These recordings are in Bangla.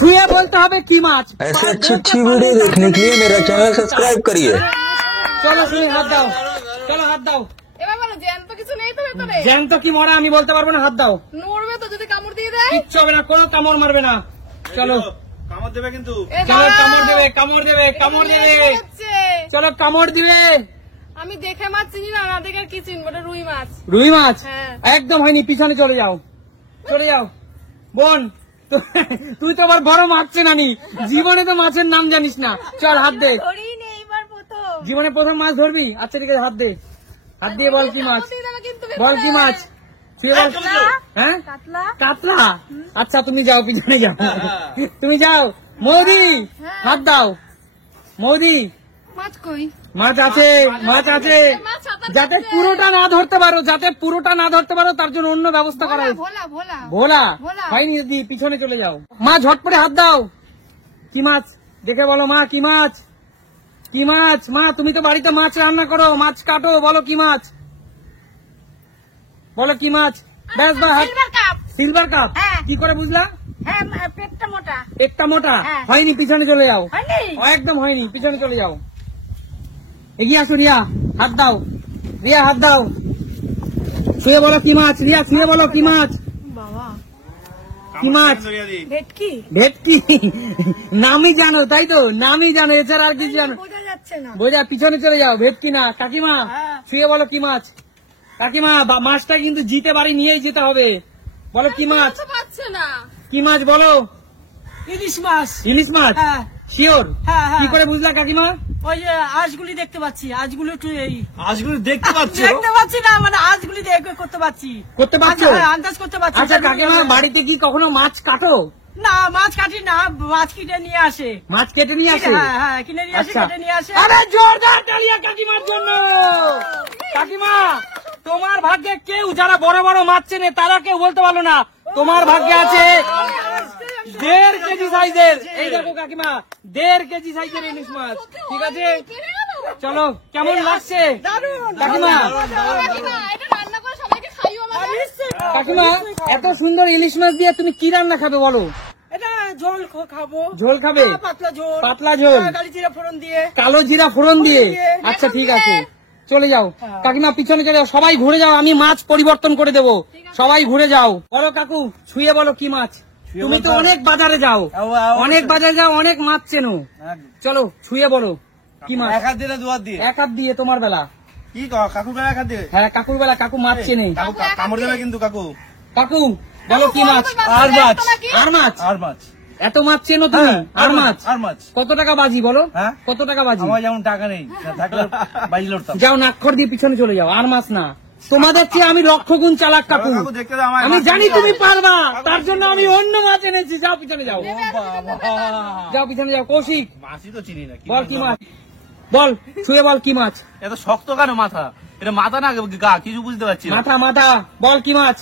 छुए बोलते হবে কি মাছ। ऐसे अच्छी अच्छी वीडियो देखने के लिए मेरा चैनल सब्सक्राइब करिए। চলো সুমি হাত দাও, চলো হাত দাও। এবার বলো জ্যান্ত কিছু নেই তো ভেতরে? জ্যান্ত কি মরা আমি বলতে পারবো না, হাত দাও। নড়বে তো যদি কামড় দিয়ে দেয়? কিচ্ছু হবে না, কোনো কামড় মারবে না। চলো কামড় দেবে কিন্তু। চলো কামড় দেবে, কামড় দেবে, কামড় দেবে। চলো কামড় দিবে। আমি দেখে মাছ চিনি না, না দেখে কি চিনবো? এটা রুই মাছ। রুই মাছ হ্যাঁ। একদম হয়নি, পিছনে চলে যাও, চলে যাও। বোন তুই তো আবার বড় মাছ চেনানি, জীবনে তো মাছের নাম জানিস না। চল হাত দে, জীবনে প্রথম মাছ ধরবি। আচ্ছা ঠিক আছে, হাত দে, হাত দিয়ে বল কি মাছ, বল কি মাছ। হ্যাঁ কাতলা। আচ্ছা তুমি যাও, পিছনে যাও, তুমি যাও। মৌদি হাত দাও, মৌদি মাছ কই? মাছ আছে, মাছ আছে। যাতে পুরোটা না ধরতে পারো, যাতে পুরোটা না ধরতে পারো তার জন্য অন্য ব্যবস্থা করা হয়েছে। ভোলা হয়নি দিদি, পিছনে চলে যাও। মা ঝটপটে হাত দাও। কি মাছ দেখে বলো মা, কি মাছ, কি মাছ। মা তুমি তো বাড়িতে মাছ রান্না করো, মাছ কাটো, বলো কি মাছ, বলো কি মাছ। ব্যাস বা সিলভার কাপ। কি করে বুঝলা? পেটটা মোটা হয়নি, পিছনে চলে যাও। একদম হয়নি, পিছনে চলে যাও। এগিয়ে আসো রিয়া, হাত দাও, রিয়া হাত দাও। শুয়ে বলো কি মাছ, রিয়া শুয়ে বলো কি মাছ। কি মাছ? ভেটকি। ভেটকি নামই জানো তাই তো, নামই জানো, এছাড়া আর কিছু জানো বোঝা। পিছনে চলে যাও, ভেটকি না। কাকিমা শুয়ে বলো কি মাছ। কাকিমা মাছটা কিন্তু জিতে বাড়ি নিয়েই যেতে হবে। বলো কি মাছ, কি মাছ বলো। ইলিশ মাছ। ইলিশ মাছ শিওর? কি করে বুঝলা কাকিমা? ওই যে আঁশগুলি দেখতে পাচ্ছি, আঁশগুলো একটু আজগুলো দেখতে পাচ্ছি, দেখতে পাচ্ছি না মানে আঁশগুলি করতে পাচ্ছি, করতে পারছো? আন্দাজ করতে পারছি। আচ্ছা কাকিমা বাড়িতে কি কখনো মাছ কাটো? না মাছ কাটি না, মাছ কিনে নিয়ে আসে। মাছ কেটে নিয়ে আসে? হ্যাঁ কিনে নিয়ে আসে, কেটে নিয়ে আসে। আরে জোরদার তালিয়া কাকিমার জন্য। কাকিমা তোমার ভাগ্যে কেউ, যারা বড় বড় মাছ চেনে তারা কেউ বলতে পারলো না, তোমার ভাগ্যে আছে 1.5 কেজি সাইজের। এই দেখো কাকিমা 1.5 কেজি সাইজের ইলিশ মাছ। ঠিক আছে চলো, কেমন লাগছে কাকিমা? কাকিমা এত সুন্দর ইলিশ মাছ দিয়ে তুমি কি রান্না খাবে বলো? এটা ঝোল খাবো। ঝোল খাবে? পাতলা ঝোল, পাতলা ঝোল, কালো জিরা ফোড়ন দিয়ে। কালো জিরা ফোড়ন দিয়ে। আচ্ছা ঠিক আছে চলে যাও কাকিমা, পিছনে চলে যাও, সবাই ঘুরে যাও, আমি মাছ পরিবর্তন করে দেবো। সবাই ঘুরে যাও। বলো কাকু ছুঁয়ে বলো কি মাছ। তুমি তো অনেক বাজারে যাও, অনেক বাজারে যাও, অনেক মাছ চেনো। চলো ছুঁয়ে বলো কি মাছ। এক হাত দিয়ে দু হাত দিয়ে? এক হাত দিয়ে। তোমার বেলা কি কাকুর বেলা এক হাত দিয়ে? হ্যাঁ কাকুর বেলা, কাকু মাছ চেনে। কামড় দেবে কিন্তু কাকু। কাকু বলো কি মাছ। আর মাছ। আর মাছ? আর মাছ। এত মাছ চেনো তুমি? আর মাছ? আর মাছ। কত টাকা বাজি বলো? হ্যাঁ কত টাকা বাজি? আমার যেমন টাকা নেই, থাকলে বাজি লড়তাম। যাও নাক্ষর দিয়ে পিছনে চলে যাও। আর মাছ না, তোমাদের চেয়ে আমি লক্ষ গুণ চালাক কাকু। আমি জানি তুমি পারবা, তার জন্য আমি অন্য মাছ এনেছি। যাও পিছনে যাও, যাও পিছনে যাও। কৌশিক মাছই তো চিনি না, বল কি মাছ, বল ছুঁয়ে বল কি মাছ। এত শক্ত কেন মাথা? এটা মাথা না গা, কিছু বুঝতে পারছি না। মাথা মাথা, বল কি মাছ।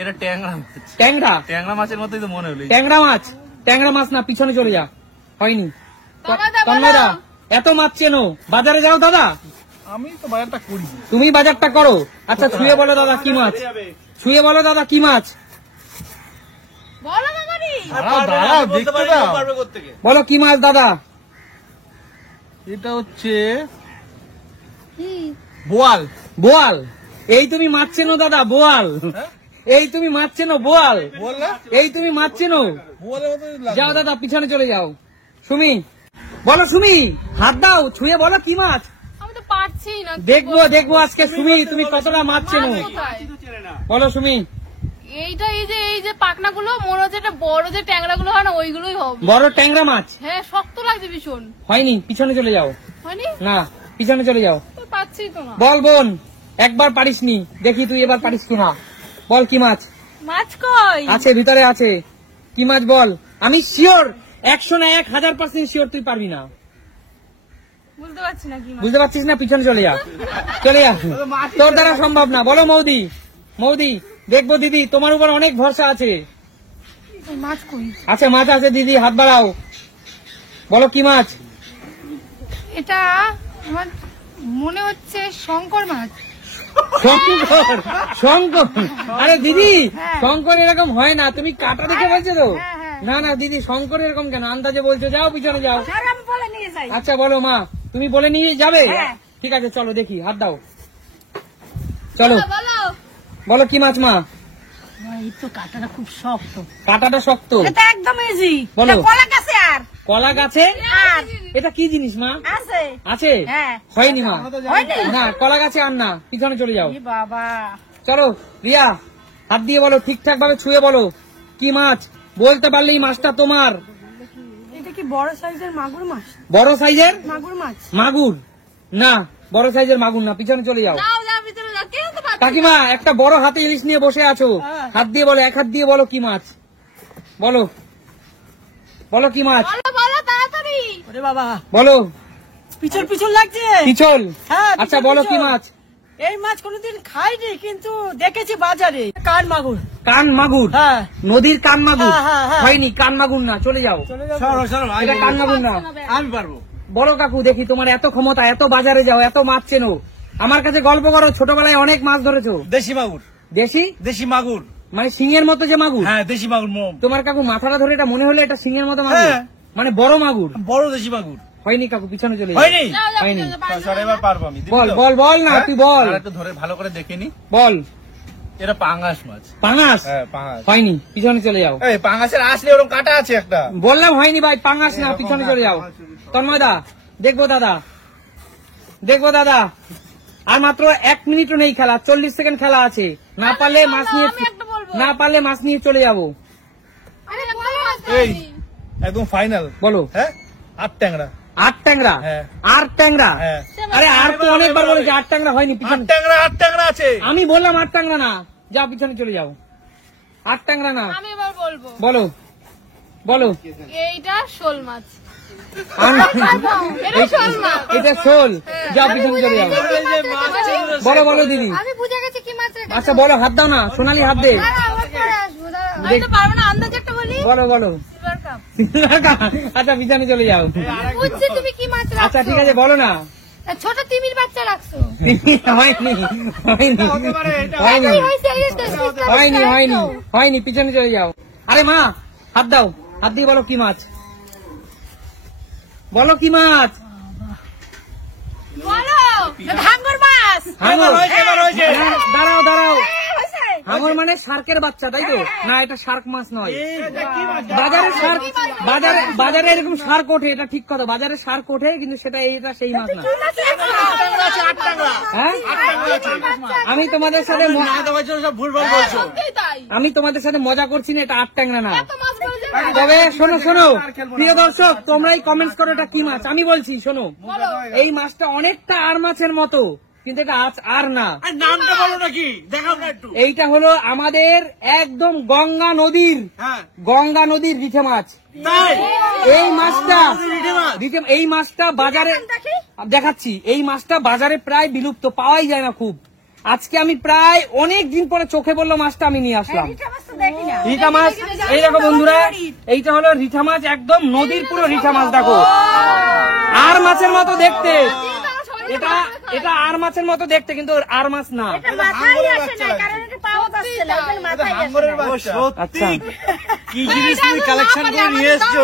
এটা ট্যাংরা মাছ। ট্যাংরা? ট্যাংরা মাছের মতোই তো মনে হলো। ট্যাংরা মাছ? ট্যাংরা মাছ না, পিছনে চলে যা। হয়নি। তন্ময়দা এত মাছ চেনো, বাজারে যাও দাদা? আমি তো বাজারটা করি। তুমি বাজারটা করো। আচ্ছা ছুঁয়ে বলো দাদা কি মাছ। ছুঁয়ে বলো দাদা কি মাছ। বলো কি মাছ দাদা। এটা হচ্ছে বোয়াল। বোয়াল? এই তুমি মাছ চেনো দাদা? বোয়াল? এই তুমি মাছ চেনো? বোয়াল? এই তুমি মাছ চেনো? যাও দাদা পিছনে চলে যাও। সুমি বলো, সুমি হাত দাও, ছুঁয়ে বলো কি মাছ। আমি তো পারছি না। দেখবো দেখবো আজকে সুমি তুমি কতটা মাছ চেনো। বলো সুমি। এইটা এই যে পাকনা গুলো মনে হচ্ছে একটা বড় যে ট্যাংরা গুলো হয় না, ওইগুলোই হবে। বড় ট্যাংরা মাছ? হ্যাঁ শক্ত লাগছে ভীষণ। হয়নি, পিছনে চলে যাও। হয়নি না, পিছনে চলে যাও। পাচ্ছি তো না। বল বোন, একবার পারিসনি, দেখি তুই এবার পারিস কিনা। বল কি মাছ। মাছ কই? আছে ভিতরে আছে। কি মাছ বল। আমি শিওর 100 না 1000% শিওর তুই পারবি না। বুঝতে পারছি না কি মাছ। বুঝতে পারছিস না? পিছনে চলে যা, চলে যা, তোর দ্বারা সম্ভব না। বলো মৌদি। মৌদি দেখবো দিদি, তোমার উপর অনেক ভরসা আছে। মাছ কই? আছে মাছ আছে দিদি, হাত বাড়াও। বলো কি মাছ। এটা আমার মনে হচ্ছে শঙ্কর মাছ। শঙ্কর? শঙ্কর? আরে দিদি শঙ্কর এরকম হয় না, তুমি কাটা দেখে বলছো তো। না না দিদি শঙ্কর এরকম কেন আন্দাজে বলছো, যাও পিছনে যাও। স্যার আমি বলে নিয়ে যাই। আচ্ছা বলো মা, তুমি বলে নিয়ে যাবে? হ্যাঁ। ঠিক আছে চলো দেখি, হাত দাও, চলো বলো বলো কি মাছ মা? এই তো কাটাটা খুব শক্ত। কাঁটাটা শক্ত, এটা একদম ইজি। বলো। কলা গাছে আর কলা গাছে আর এটা কি জিনিস মা? আছে। আছে? হ্যাঁ। হয়নি মা, হয়নি? না কলা গাছে আর না, পিছনে চলে যাও। ই বাবা, চলো রিয়া, হাত দিয়ে বলো, ঠিকঠাক ভাবে ছুঁয়ে বলো কি মাছ। বলতে পারলে এই মাছটা তোমার। এটা কি বড় সাইজের মাগুর মাছ? বড় সাইজের মাগুর মাছ। মাগুর না, বড় সাইজের মাগুর না, পিছনে চলে যাও। যাও যাও ভিতরে যাও, কেউ তো পারবে না। কাকিমা একটা বড় হাতে ইলিশ নিয়ে বসে আছো, হাত দিয়ে বলো, এক হাত দিয়ে বলো কি মাছ, বলো বলো কি মাছ, বলো বলো তাড়াতাড়ি। ওরে বাবা, বলো। পিছল পিছল লাগছে। পিছল? হ্যাঁ, আচ্ছা পিছল বলো কি পিছল। মাছ? এই মাছ কোনোদিন খাইনি, কিন্তু দেখেছি বাজারে। কান মাগুর। কান মাগুর? হ্যাঁ। নদীর কান মাগুর? হ্যাঁ, হ্যাঁ, হ্যাঁ। হয়নি, কান মাগুর না, চলে যাও। এটা কান মাগুর না। আমি পারবো। বলো কাকু দেখি, তোমার এত ক্ষমতা, এত বাজারে যাও, এত মাছ চেনো, আমার কাছে গল্প করো, ছোটবেলায় অনেক মাছ ধরেছো। দেশি মাগুর। দেশি? দেশি মাগুর। মানে সিংহের মতো যে মাগুর? হ্যাঁ দেশি মাগুর। তোমার কাকু মাথাটা ধরে এটা মনে হলো এটা সিংহের মতো মাগুর, হ্যাঁ। মানে বড় মাগুর। বড় দেশি মাগুর। হয়নি কাকু, পিছনে চলে যাও। হয়নি? যাও যাও হয়নি। ভিতরে যাও, পারবে স্যার না। এবার পারবো আমি। বল বল বল না, তুই বল, আর একটু ধরে ভালো করে দেখে নি। বল। এটা পাঙ্গাস মাছ। পাঙাশ? হ্যাঁ পাঙ্গাস। হয়নি, পিছনে চলে যাও। এই পাঙ্গাসের আসলে ওরকম কাটা আছে একটা। বললাম হয়নি ভাই, পাঙাশ না, পিছনে চলে যাও। তন্ময় দা, দেখবো দাদা, দেখবো দাদা, আর মাত্র 1 মিনিটও নেই খেলা, 40 সেকেন্ড খেলা আছে। না পারলে মাছ নিয়ে, আমি একটা বলবো। না পারলে মাছ নিয়ে চলে যাবো। আরে বলো মাছ এই খাবি। একদম ফাইনাল। বলো। হ্যাঁ 8 ট্যাংরা। 8 ট্যাংরা? হ্যাঁ। 8 ট্যাংরা? হ্যাঁ। আরে আর তো অনেকবার বলেছি 8 ট্যাংরা হয়নি, 8 পিছনে। ট্যাংরা 8 ট্যাংরা আছে। আমি বললাম 8 ট্যাংরা না, যাও পিছনে চলে যাও। 8 ট্যাংরা না, আমি এবার বলবো, বলো বলো। এইটা শোল মাছ। আমি- এটা শোল মাছ। এটা শোল, যাও পিছনে চলে যাও। বলো বলো দিদি। আমি বুঝে গেছি কি মাছ রেখেছে। আচ্ছা বলো, হাত দাও না, সোনালি হাত দে। আমি তো পারবো না, আন্দাজ একটা বলি। বলো বলো। Silver cup. আচ্ছা পিছনে চলে যাও। বুঝছি তুমি কি মাছ রাখছো। আচ্ছা ঠিক আছে, বলো না। ছোট তিমির বাচ্চা রাখছো। হয়নি হয়নি হয়নি এই হয়েছে, এই হয়েছে, হয়নি হয়নি হয়নি, পিছনে চলে যাও। আরে মা, হাত দাও, হাত দিয়ে বলো কি মাছ, বলো কি মাছ। বলো। ভাঙ্গর মাছ। হাঙর? এবার হয়েছে। না, দাঁড়াও দাঁড়াও, হয়েছে? হাঙর মানে শার্কের বাচ্চা, তাই তো? না, এটা শার্ক মাছ নয়। বাজারে শার্ক, বাজারে এরকম শার্ক ওঠে, এটা ঠিক কথা, বাজারে শার্ক ওঠে, কিন্তু সেটা এইটা সেই মাছ না। হ্যাঁ, আমি তোমাদের সাথে ভুলভাল বলছো। সত্যিই তাই। আমি তোমাদের সাথে মজা করছি না, এটা 8 ট্যাংরা না। এত মাছ বলতে পারো। তবে শোনো শোনো প্রিয় দর্শক, তোমরাই কমেন্টস করো এটা কি মাছ। আমি বলছি শোনো, বলো। এই মাছটা অনেকটা আর মাছের মতো, কিন্তু এটা আর না। নামটা বলো নাকি, দেখাও না একটু। এইটা হলো আমাদের একদম গঙ্গা নদীর, হ্যাঁ গঙ্গা নদীর রিঠে মাছ। তাই এই মাছটা, রিঠে মাছ? এই মাছটা বাজারে দেখাচ্ছি, এই মাছটা বাজারে প্রায় বিলুপ্ত, পাওয়াই যায় না খুব। আজকে আমি প্রায় অনেক দিন পরে চোখে বললো মাছটা, আমি নিয়ে আসলাম। দেখি না। রিঠা মাছ, এই দেখো বন্ধুরা, এইটা হলো রিঠা মাছ, একদম নদীর পুরো রিঠা মাছ। দেখো, আর মাছের মতো দেখতে, এটা এটা আর মাছের মতো দেখতে, কিন্তু আর মাছ না। মাথায় আসে না, কারণ এটা পাওয়া যাচ্ছে না, ওখানে মাথায় আসে না। আচ্ছা, কি জিনিস তুমি কালেকশন করে নিয়ে এসছো,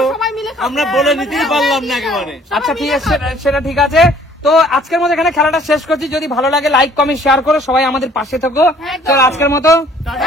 আমরা বলে নিতেই পারলাম না একেবারে। আচ্ছা ঠিক আছে, সেটা ঠিক আছে। তো আজকের মতো এখানে খেলাটা শেষ করছি। যদি ভালো লাগে লাইক কমেন্ট শেয়ার করো, সবাই আমাদের পাশে থাকো। চল আজকের মতো টাটা।